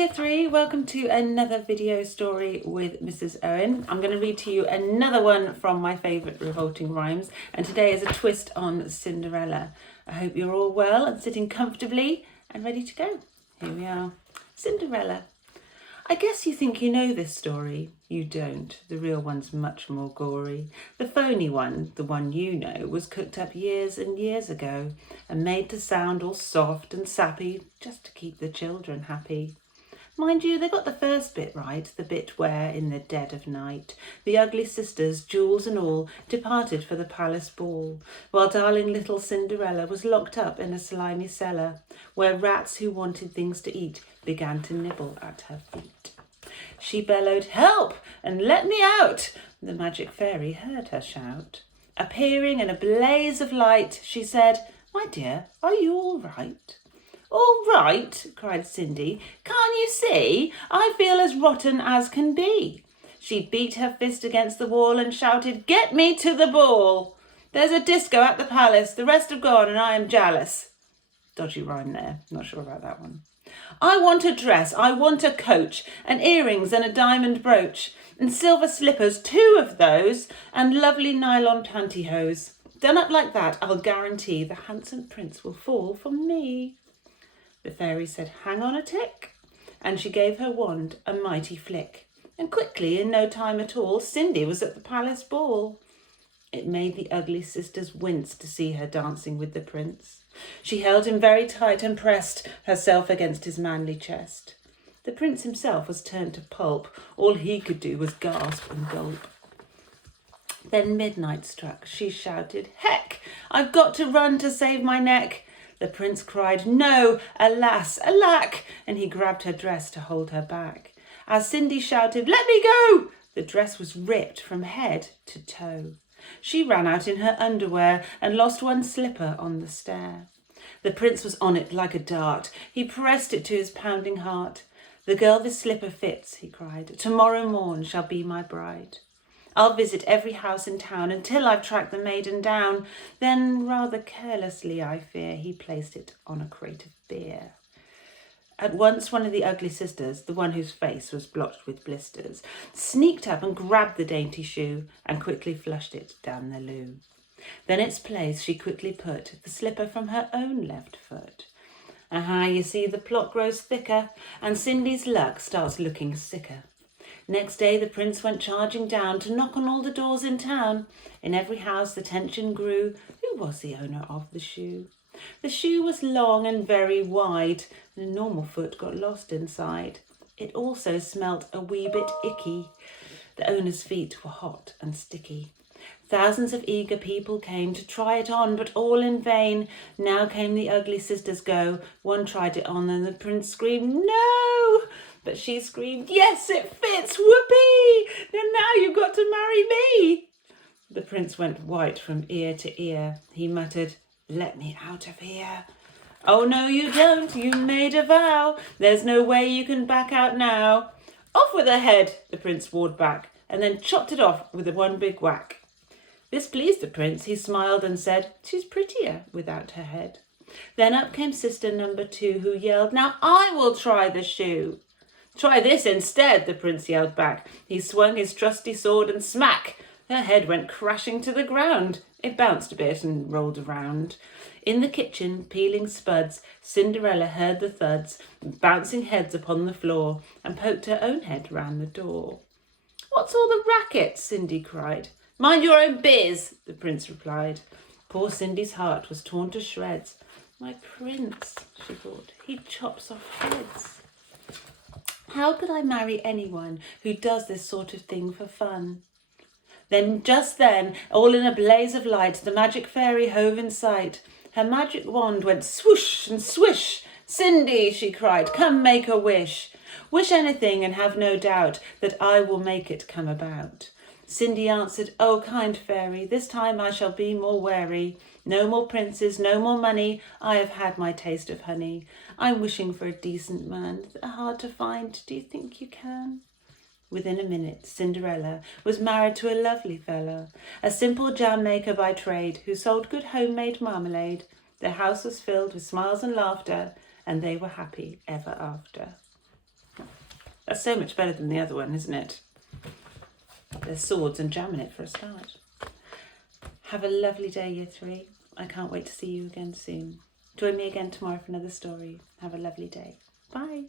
Year 3, welcome to another video story with Mrs. Owen. I'm going to read to you another one from my favourite revolting rhymes, and today is a twist on Cinderella. I hope you're all well and sitting comfortably and ready to go. Here we are. Cinderella. I guess you think you know this story. You don't. The real one's much more gory. The phony one, the one you know, was cooked up years and years ago and made to sound all soft and sappy just to keep the children happy. Mind you, they got the first bit right, the bit where, in the dead of night, the ugly sisters, jewels and all, departed for the palace ball, while darling little Cinderella was locked up in a slimy cellar, where rats who wanted things to eat began to nibble at her feet. She bellowed, "Help, and let me out!" The magic fairy heard her shout. Appearing in a blaze of light, she said, "My dear, are you all right?" "All right," cried Cindy. "Can't you see? I feel as rotten as can be." She beat her fist against the wall and shouted, "Get me to the ball! There's a disco at the palace, the rest have gone and I am jealous." Dodgy rhyme there, not sure about that one. "I want a dress, I want a coach, and earrings and a diamond brooch, and silver slippers, 2 of those, and lovely nylon pantyhose. Done up like that, I'll guarantee the handsome prince will fall for me." The fairy said, "Hang on a tick," and she gave her wand a mighty flick. And quickly, in no time at all, Cindy was at the palace ball. It made the ugly sisters wince to see her dancing with the prince. She held him very tight and pressed herself against his manly chest. The prince himself was turned to pulp. All he could do was gasp and gulp. Then midnight struck. She shouted, "Heck! I've got to run to save my neck." The prince cried, "No, alas, alack!" and he grabbed her dress to hold her back. As Cindy shouted, "Let me go!" the dress was ripped from head to toe. She ran out in her underwear and lost one slipper on the stair. The prince was on it like a dart. He pressed it to his pounding heart. "The girl this slipper fits," he cried, "tomorrow morn shall be my bride. I'll visit every house in town until I've tracked the maiden down." Then, rather carelessly, I fear, he placed it on a crate of beer. At once one of the ugly sisters, the one whose face was blotched with blisters, sneaked up and grabbed the dainty shoe and quickly flushed it down the loo. Then its place she quickly put the slipper from her own left foot. Aha, you see, the plot grows thicker and Cindy's luck starts looking sicker. Next day the prince went charging down to knock on all the doors in town. In every house the tension grew. Who was the owner of the shoe? The shoe was long and very wide, and a normal foot got lost inside. It also smelt a wee bit icky. The owner's feet were hot and sticky. Thousands of eager people came to try it on, but all in vain. Now came the ugly sisters go. One tried it on, and the prince screamed, "No!" But she screamed, "Yes, it fits, whoopee! And now you've got to marry me." The prince went white from ear to ear. He muttered, "Let me out of here." "Oh, no, you don't. You made a vow. There's no way you can back out now." "Off with her head," the prince roared back, and then chopped it off with one big whack. This pleased the prince. He smiled and said, "She's prettier without her head." Then up came sister number 2, who yelled, "Now I will try the shoe." "Try this instead," the prince yelled back. He swung his trusty sword and smack! Her head went crashing to the ground. It bounced a bit and rolled around. In the kitchen, peeling spuds, Cinderella heard the thuds, bouncing heads upon the floor, and poked her own head round the door. "What's all the racket?" Cindy cried. "Mind your own biz," the prince replied. Poor Cindy's heart was torn to shreds. "My prince," she thought, "he chops off heads. How could I marry anyone who does this sort of thing for fun?" Just then, all in a blaze of light, the magic fairy hove in sight. Her magic wand went swoosh and swish. "Cindy," she cried, "come make a wish. Wish anything and have no doubt that I will make it come about." Cindy answered, "Oh, kind fairy, this time I shall be more wary. No more princes, no more money. I have had my taste of honey. I'm wishing for a decent man. They're hard to find. Do you think you can?" Within a minute, Cinderella was married to a lovely fellow, a simple jam maker by trade, who sold good homemade marmalade. Their house was filled with smiles and laughter, and they were happy ever after. That's so much better than the other one, isn't it? There's swords and jam in it for a start. Have a lovely day, Year 3. I can't wait to see you again soon. Join me again tomorrow for another story. Have a lovely day. Bye.